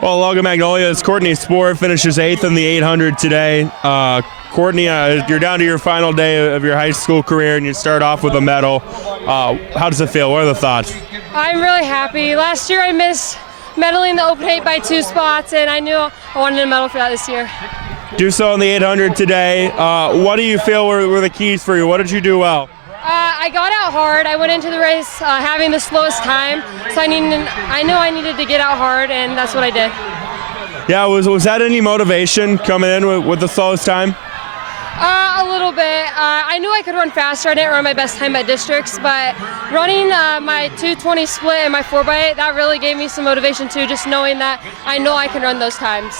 Well, Logan Magnolia's Courtney Spohr finishes 8th in the 800 today. Courtney, you're down to your final day of your high school career, and you start off with a medal. How does it feel? What are the thoughts? I'm really happy. Last year I missed medaling the open 8 by 2 spots, and I knew I wanted a medal for that this year. Do so in the 800 today. What do you feel were the keys for you? What did you do well? I got out hard. I went into the race having the slowest time, so I knew I needed to get out hard, and that's what I did. Yeah, was that any motivation coming in with the slowest time? A little bit. I knew I could run faster. I didn't run my best time at districts, but running my 2:20 split and my 4x8, that really gave me some motivation too, just knowing that I know I can run those times.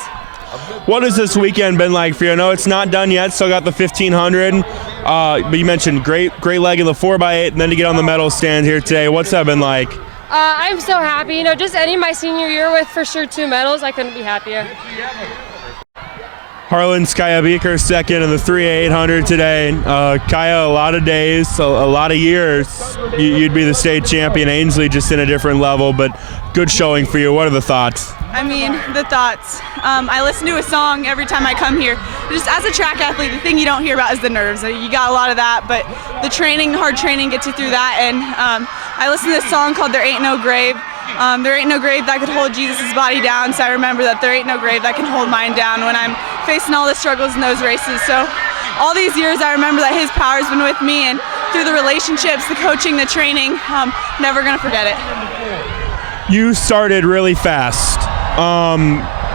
What has this weekend been like for you? I know it's not done yet, still got the 1500, but you mentioned great leg in the 4x8, and then to get on the medal stand here today. What's that been like? I'm so happy. Just ending my senior year with for sure 2 medals, I couldn't be happier. Harlan Kaya Beeker second in the 3x800 today. Kaya, a lot of days, a lot of years, you'd be the state champion. Ainsley just in a different level, but good showing for you. What are the thoughts? I mean, the thoughts. I listen to a song every time I come here. Just as a track athlete, the thing you don't hear about is the nerves. You got a lot of that, but the hard training gets you through that. And I listen to this song called There Ain't No Grave. There ain't no grave that could hold Jesus' body down, so I remember that there ain't no grave that can hold mine down when I'm facing all the struggles in those races. So all these years I remember that his power's been with me, and through the relationships, the coaching, the training, never gonna forget it. You started really fast,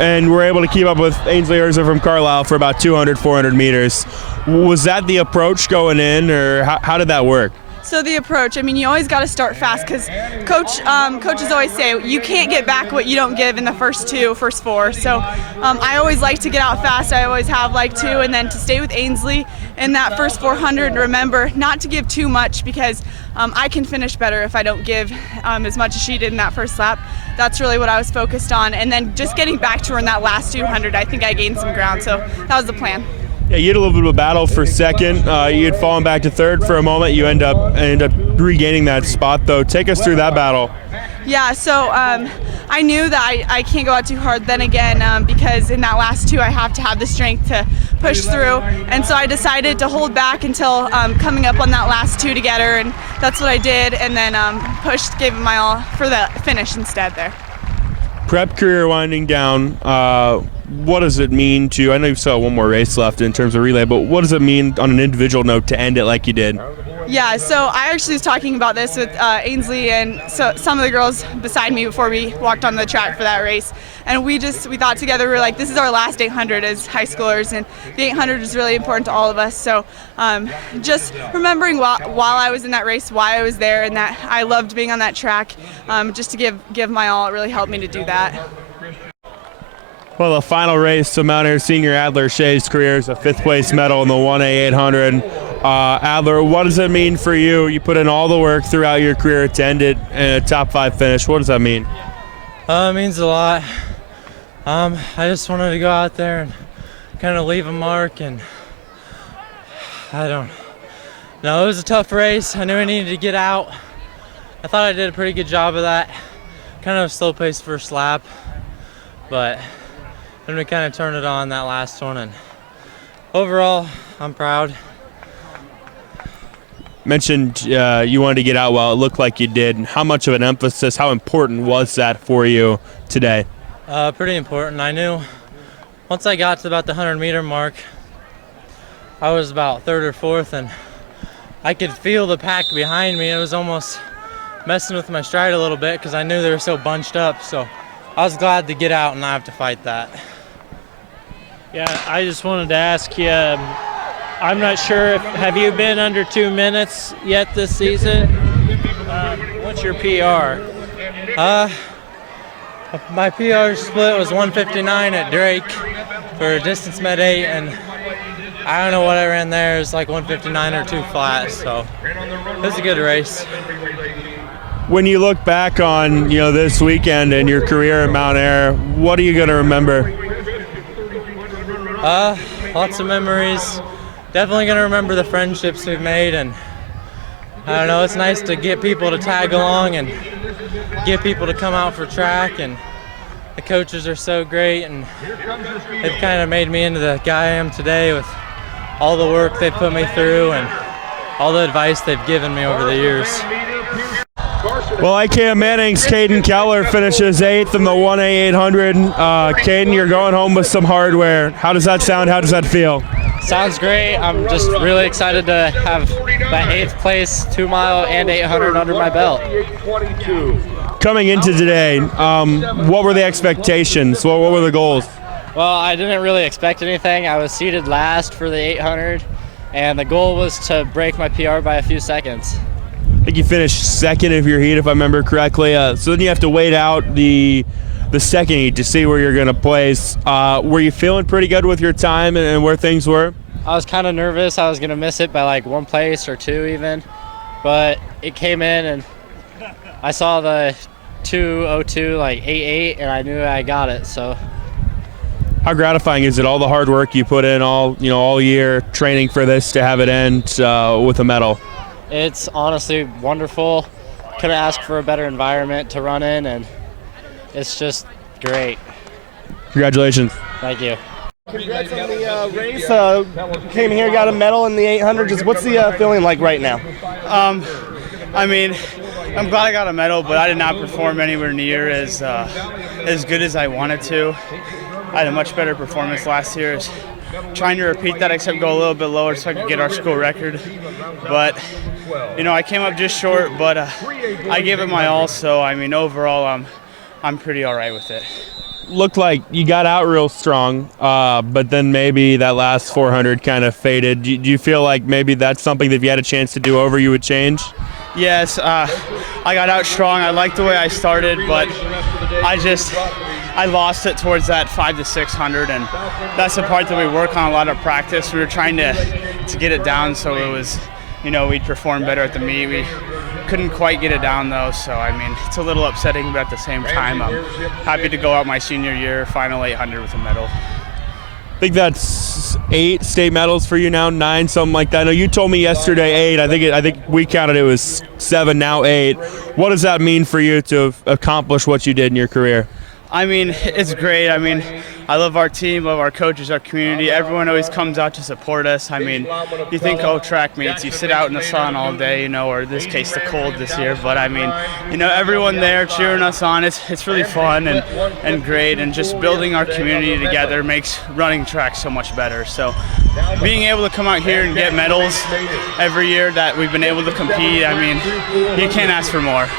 and were able to keep up with Ainsley Urza from Carlisle for about 200, 400 meters. Was that the approach going in, or how did that work? So the approach, I mean, you always got to start fast because coaches always say you can't get back what you don't give in the first 4. So I always like to get out fast. I always have liked to, and then to stay with Ainsley in that first 400. Remember not to give too much because I can finish better if I don't give as much as she did in that first lap. That's really what I was focused on, and then just getting back to her in that last 200. I think I gained some ground, so that was the plan. Yeah, you had a little bit of a battle for second. You had fallen back to third for a moment. You end up regaining that spot, though. Take us through that battle. Yeah, so I knew that I can't go out too hard then again because in that last 2 I have to have the strength to push through. And so I decided to hold back until coming up on that last 2 together, and that's what I did, and then pushed, gave it my all for the finish instead there. Prep career winding down. What does it mean to, I know you still have one more race left in terms of relay, but what does it mean on an individual note to end it like you did? Yeah, so I actually was talking about this with Ainsley and so some of the girls beside me before we walked on the track for that race. And we thought together, we were like, this is our last 800 as high schoolers, and the 800 is really important to all of us. So just remembering while I was in that race, why I was there, and that I loved being on that track, just to give my all, it really helped me to do that. Well, the final race to Mount Ayr senior Adler Shea's career is a 5th place medal in the 1A800. Adler, what does it mean for you? You put in all the work throughout your career to end it in a top 5 finish. What does that mean? It means a lot. I just wanted to go out there and kind of leave a mark, and I don't know. It was a tough race. I knew I needed to get out. I thought I did a pretty good job of that. Kind of a slow pace first lap, but then we kind of turned it on that last one, and overall, I'm proud. Mentioned you wanted to get out well. It looked like you did. How much of an emphasis, how important was that for you today? Pretty important. I knew once I got to about the 100-meter mark, I was about 3rd or 4th, and I could feel the pack behind me. It was almost messing with my stride a little bit because I knew they were so bunched up. So I was glad to get out and not have to fight that. Yeah, I just wanted to ask you, I'm not sure have you been under 2 minutes yet this season? What's your PR? My PR split was 1:59 at Drake for a distance med 8, and I don't know what I ran there. It was like 1:59 or 2 flat, so it was a good race. When you look back on this weekend and your career at Mount Ayr, what are you going to remember? Lots of memories. Definitely going to remember the friendships we've made, and I don't know, it's nice to get people to tag along and get people to come out for track, and the coaches are so great, and they've kind of made me into the guy I am today with all the work they put me through and all the advice they've given me over the years. Well, IKM Manning's Caden Keller finishes 8th in the 1A800. Caden, you're going home with some hardware. How does that sound? How does that feel? Sounds great. I'm just really excited to have that 8th place 2-mile and 800 under my belt. Coming into today, what were the expectations? What were the goals? Well, I didn't really expect anything. I was seated last for the 800, and the goal was to break my PR by a few seconds. I think you finished 2nd of your heat, if I remember correctly. So then you have to wait out the second heat to see where you're going to place. Were you feeling pretty good with your time and where things were? I was kind of nervous. I was going to miss it by like 1 place or 2 even, but it came in and I saw the 2:02 like 8.8 and I knew I got it. So how gratifying is it, all the hard work you put in all year training for this, to have it end with a medal? It's honestly wonderful. Couldn't ask for a better environment to run in, and it's just great. Congratulations. Thank you. Congrats on the race. Came here, got a medal in the 800. Just what's the feeling like right now? I mean, I'm glad I got a medal, but I did not perform anywhere near as good as I wanted to. I had a much better performance last year. Trying to repeat that, except go a little bit lower so I could get our school record. But I came up just short, but I gave it my all. So I mean, overall, I'm pretty all right with it. Looked like you got out real strong, but then maybe that last 400 kind of faded. Do you feel like maybe that's something that if you had a chance to do over, you would change? Yes, I got out strong. I liked the way I started, but I lost it towards that 500 to 600, and that's the part that we work on a lot of practice. We were trying to get it down so it was, we'd perform better at the meet. We couldn't quite get it down though, so I mean, it's a little upsetting, but at the same time, I'm happy to go out my senior year, final 800 with a medal. I think that's 8 state medals for you now, 9, something like that. I know you told me yesterday 8. I think we counted it was 7, now 8. What does that mean for you to accomplish what you did in your career? I mean, it's great. I mean, I love our team, love our coaches, our community. Everyone always comes out to support us. I mean, you think, track meets, you sit out in the sun all day, or in this case, the cold this year. But I mean, everyone there cheering us on. It's really fun and great. And just building our community together makes running track so much better. So being able to come out here and get medals every year that we've been able to compete, I mean, you can't ask for more.